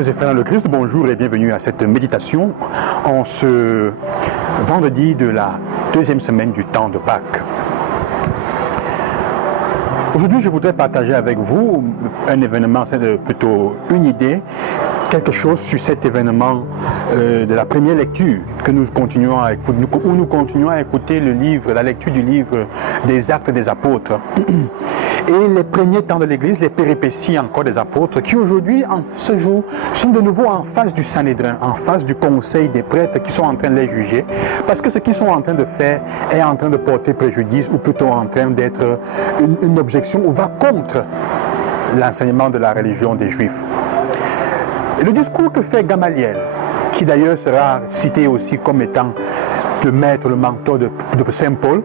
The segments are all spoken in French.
Sœurs et frères dans le Christ, bonjour et bienvenue à cette méditation en ce vendredi de la deuxième semaine du temps de Pâques. Aujourd'hui, je voudrais partager avec vous un événement, c'est plutôt une idée, quelque chose sur cet événement de la première lecture que nous continuons à écouter, où nous continuons à écouter le livre, la lecture du livre des Actes des Apôtres. Et les premiers temps de l'Église, les péripéties encore des apôtres, qui aujourd'hui, en ce jour, sont de nouveau en face du Sanhédrin, en face du conseil des prêtres qui sont en train de les juger, parce que ce qu'ils sont en train de faire est en train de porter préjudice, ou plutôt en train d'être une objection, ou va contre l'enseignement de la religion des Juifs. Et le discours que fait Gamaliel, qui d'ailleurs sera cité aussi comme étant le maître, le mentor de Saint Paul,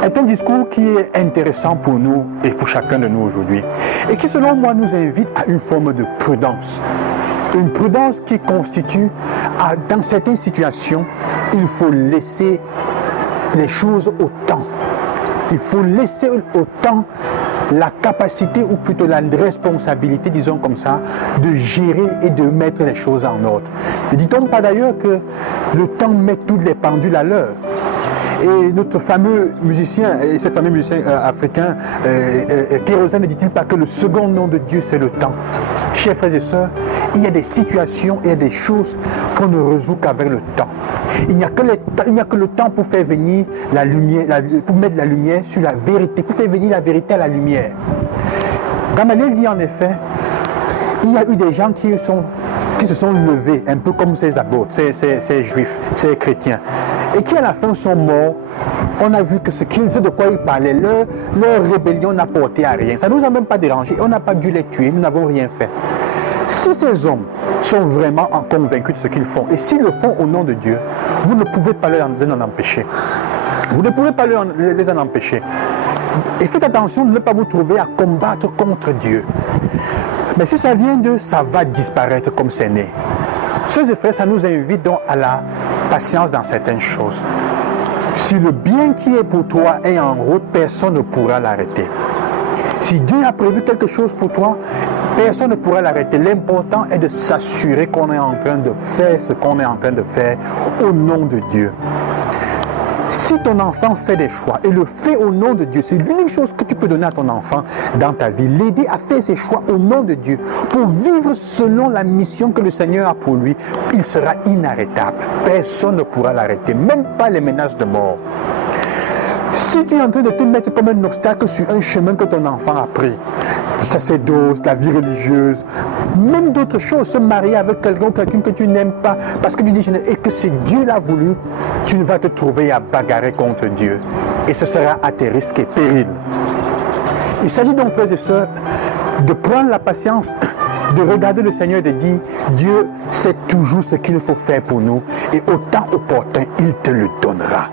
est un discours qui est intéressant pour nous et pour chacun de nous aujourd'hui, et qui selon moi nous invite à une forme de prudence. Une prudence qui constitue, dans certaines situations, il faut laisser les choses au temps. Il faut laisser au temps la capacité, ou plutôt la responsabilité, disons comme ça, de gérer et de mettre les choses en ordre. Ne dit-on pas d'ailleurs que le temps met toutes les pendules à l'heure? Et notre fameux musicien, et ce fameux musicien africain, Kérosène, ne dit-il pas que le second nom de Dieu, c'est le temps? Chers frères et sœurs, il y a des situations et des choses qu'on ne résout qu'avec le temps. Il n'y a que le temps pour faire venir la lumière, pour mettre la lumière sur la vérité, pour faire venir la vérité à la lumière. Gamaliel dit en effet, il y a eu des gens qui se sont levés, un peu comme ces apôtres, ces juifs, ces chrétiens, et qui à la fin sont morts. On a vu que ce de quoi ils parlaient, leur rébellion n'a porté à rien. Ça ne nous a même pas dérangé, on n'a pas dû les tuer, nous n'avons rien fait. Si ces hommes sont vraiment convaincus de ce qu'ils font, et s'ils le font au nom de Dieu, vous ne pouvez pas les en empêcher. Vous ne pouvez pas les en empêcher. Et faites attention de ne pas vous trouver à combattre contre Dieu. Mais si ça vient d'eux, ça va disparaître comme c'est né. Sœurs et frères, ça nous invite donc à la patience dans certaines choses. Si le bien qui est pour toi est en route, personne ne pourra l'arrêter. Si Dieu a prévu quelque chose pour toi, personne ne pourra l'arrêter. L'important est de s'assurer qu'on est en train de faire ce qu'on est en train de faire au nom de Dieu. Si ton enfant fait des choix et le fait au nom de Dieu, c'est l'unique chose que tu peux donner à ton enfant dans ta vie, l'aider à faire ses choix au nom de Dieu, pour vivre selon la mission que le Seigneur a pour lui, il sera inarrêtable. Personne ne pourra l'arrêter, même pas les menaces de mort. Si tu es en train de te mettre comme un obstacle sur un chemin que ton enfant a pris, le sacerdoce, la vie religieuse, même d'autres choses, se marier avec quelqu'un que tu n'aimes pas, parce que tu dis, et que si Dieu l'a voulu, tu vas te trouver à bagarrer contre Dieu. Et ce sera à tes risques et périls. Il s'agit donc, frères et sœurs, de prendre la patience, de regarder le Seigneur et de dire, Dieu sait toujours ce qu'il faut faire pour nous, et au temps opportun, il te le donnera.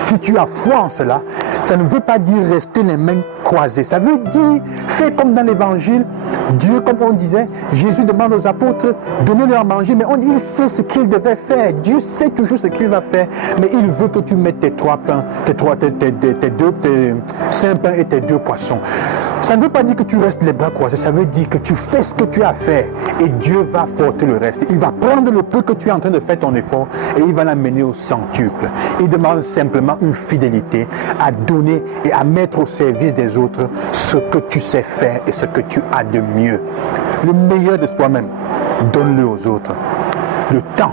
Si tu as foi en cela, ça ne veut pas dire rester les mains croisées. Ça veut dire faire comme dans l'évangile. Dieu, comme on disait, Jésus demande aux apôtres, donnez-leur à manger, mais on dit, il sait ce qu'il devait faire. Dieu sait toujours ce qu'il va faire, mais il veut que tu mettes tes 3 pains, tes 5 pains et tes 2 poissons. Ça ne veut pas dire que tu restes les bras croisés, ça veut dire que tu fais ce que tu as fait et Dieu va porter le reste. Il va prendre le peu que tu es en train de faire ton effort et il va l'amener au centuple. Il demande simplement une fidélité à donner et à mettre au service des autres ce que tu sais faire et ce que tu as de mieux. Le meilleur de toi-même, donne-le aux autres. Le temps,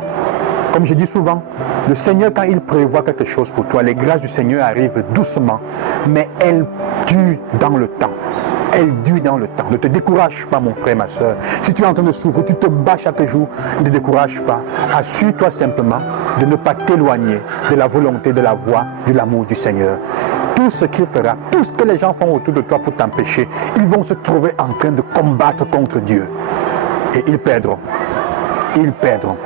comme je dis souvent, le Seigneur, quand il prévoit quelque chose pour toi, les grâces du Seigneur arrivent doucement, mais elles durent dans le temps. Elle dure dans le temps. Ne te décourage pas, mon frère, ma soeur. Si tu es en train de souffrir, tu te bats chaque jour, ne te décourage pas. Assure-toi simplement de ne pas t'éloigner de la volonté, de la voie, de l'amour du Seigneur. Tout ce qu'il fera, tout ce que les gens font autour de toi pour t'empêcher, ils vont se trouver en train de combattre contre Dieu. Et ils perdront. Ils perdront.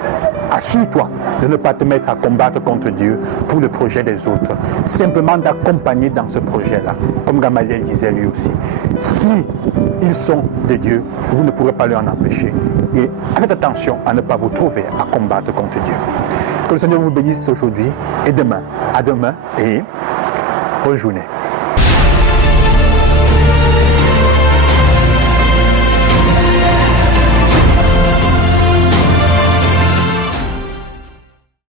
Assure-toi de ne pas te mettre à combattre contre Dieu pour le projet des autres. Simplement d'accompagner dans ce projet-là. Comme Gamaliel disait lui aussi. Si ils sont de Dieu, vous ne pourrez pas leur en empêcher. Et faites attention à ne pas vous trouver à combattre contre Dieu. Que le Seigneur vous bénisse aujourd'hui et demain. À demain et bonne journée.